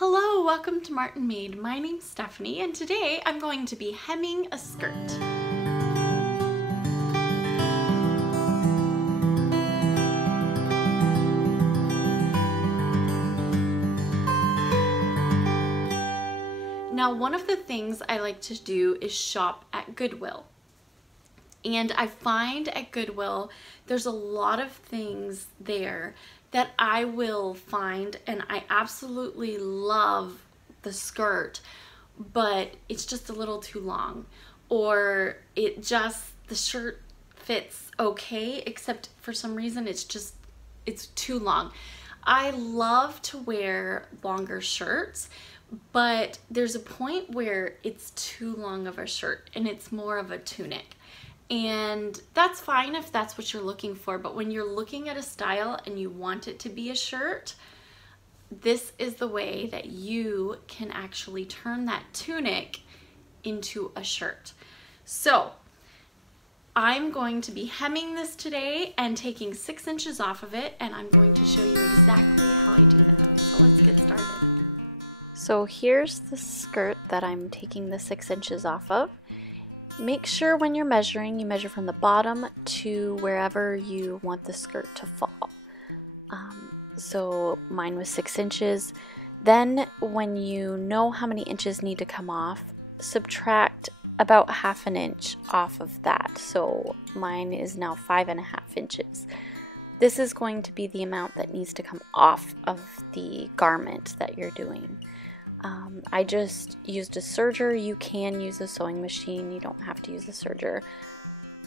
Hello, welcome to Martinmade. My name's Stephanie and today I'm going to be hemming a skirt. Now, one of the things I like to do is shop at Goodwill. And I find at Goodwill, there's a lot of things there that I will find, and I absolutely love the skirt, but it's just a little too long, or the shirt fits okay, except for some reason it's too long. I love to wear longer shirts, but there's a point where it's too long of a shirt and it's more of a tunic. And that's fine if that's what you're looking for, but when you're looking at a style and you want it to be a shirt, this is the way that you can actually turn that tunic into a shirt. So I'm going to be hemming this today and taking 6 inches off of it, and I'm going to show you exactly how I do that. So let's get started. So here's the skirt that I'm taking the 6 inches off of. Make sure when you're measuring, you measure from the bottom to wherever you want the skirt to fall. So mine was 6 inches. Then when you know how many inches need to come off, subtract about 1/2 inch off of that. So mine is now 5.5 inches. This is going to be the amount that needs to come off of the garment that you're doing. I just used a serger. You can use a sewing machine. You don't have to use a serger.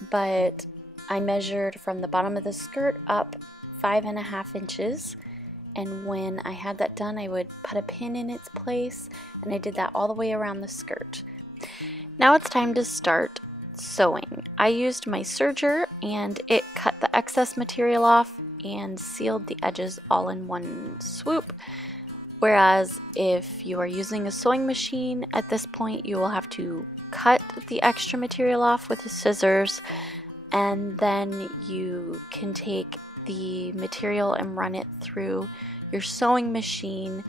But I measured from the bottom of the skirt up 5.5 inches. And when I had that done, I would put a pin in its place. And I did that all the way around the skirt. Now it's time to start sewing. I used my serger and it cut the excess material off and sealed the edges all in one swoop. Whereas if you are using a sewing machine, at this point you will have to cut the extra material off with the scissors, and then you can take the material and run it through your sewing machine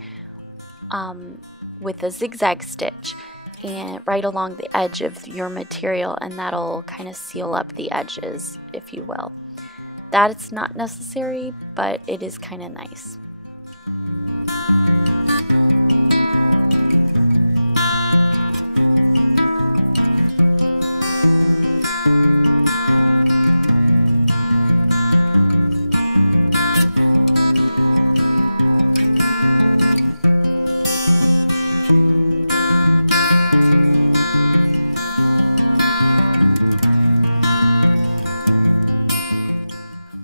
with a zigzag stitch and right along the edge of your material, and that'll kind of seal up the edges, if you will. That's not necessary, but it is kind of nice.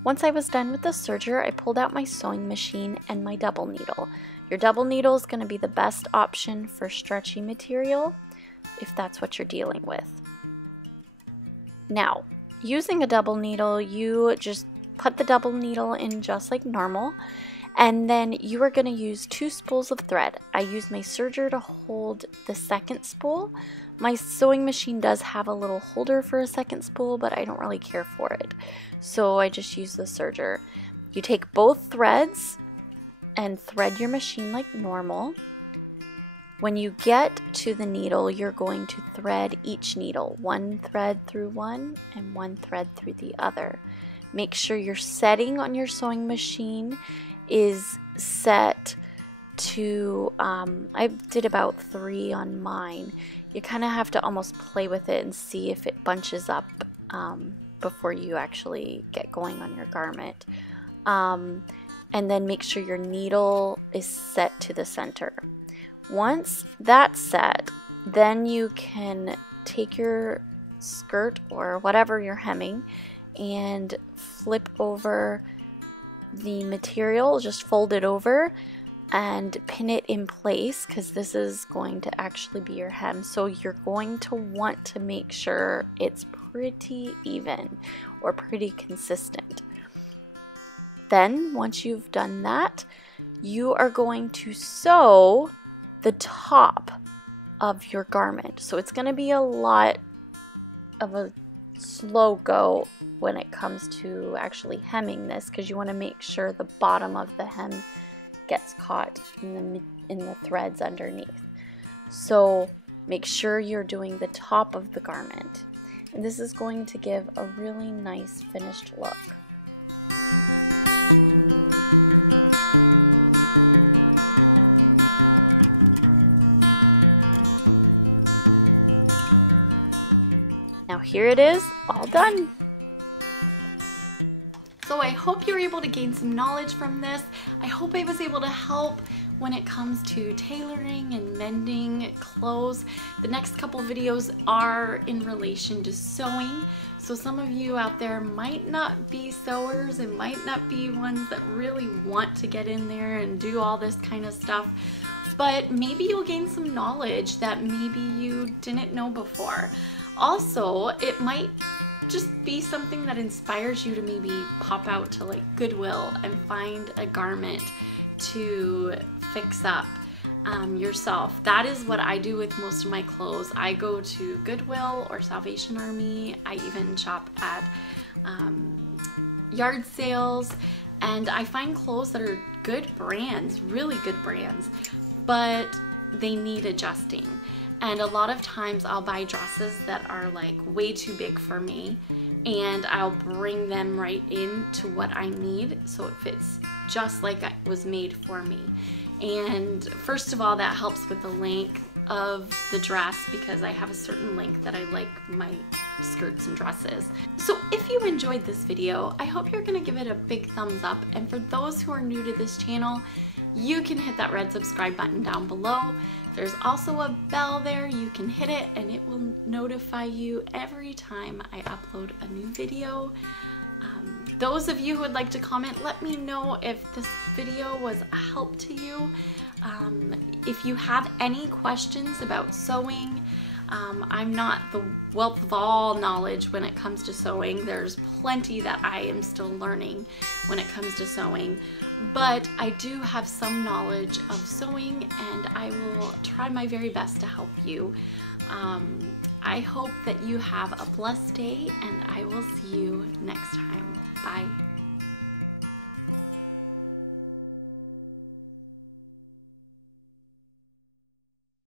Once I was done with the serger, I pulled out my sewing machine and my double needle. Your double needle is going to be the best option for stretchy material if that's what you're dealing with. Now, using a double needle, you just put the double needle in just like normal, and then you are going to use 2 spools of thread. I used my serger to hold the second spool. My sewing machine does have a little holder for a second spool, but I don't really care for it. So I just use the serger. You take both threads and thread your machine like normal. When you get to the needle, you're going to thread each needle. 1 thread through one and 1 thread through the other. Make sure your setting on your sewing machine is set to, I did about 3 on mine. You kind of have to almost play with it and see if it bunches up before you actually get going on your garment. And then make sure your needle is set to the center. Once that's set, then you can take your skirt or whatever you're hemming and flip over the material, just fold it over and pin it in place, because this is going to actually be your hem. So you're going to want to make sure it's pretty even or pretty consistent. Then once you've done that, you are going to sew the top of your garment. So it's going to be a lot of a slow go when it comes to actually hemming this, because you want to make sure the bottom of the hem gets caught in in the threads underneath. So make sure you're doing the top of the garment. And this is going to give a really nice finished look. Now here it is, all done. So I hope you're able to gain some knowledge from this. I hope I was able to help when it comes to tailoring and mending clothes. The next couple videos are in relation to sewing. So some of you out there might not be sewers and might not be ones that really want to get in there and do all this kind of stuff. But maybe you'll gain some knowledge that maybe you didn't know before. Also, it might just be something that inspires you to maybe pop out to like Goodwill and find a garment to fix up yourself. That is what I do with most of my clothes. I go to Goodwill or Salvation Army. I even shop at yard sales, and I find clothes that are good brands, really good brands, but they need adjusting. And a lot of times I'll buy dresses that are like way too big for me, and I'll bring them right into what I need so it fits just like it was made for me. And first of all, that helps with the length of the dress, because I have a certain length that I like my skirts and dresses. So if you enjoyed this video, I hope you're gonna give it a big thumbs up. And for those who are new to this channel, you can hit that red subscribe button down below. There's also a bell there. You can hit it and it will notify you every time I upload a new video. Those of you who would like to comment, let me know if this video was a help to you. If you have any questions about sewing, I'm not the wealth of all knowledge when it comes to sewing. There's plenty that I am still learning when it comes to sewing, but I do have some knowledge of sewing, and I will try my very best to help you. I hope that you have a blessed day, and I will see you next time.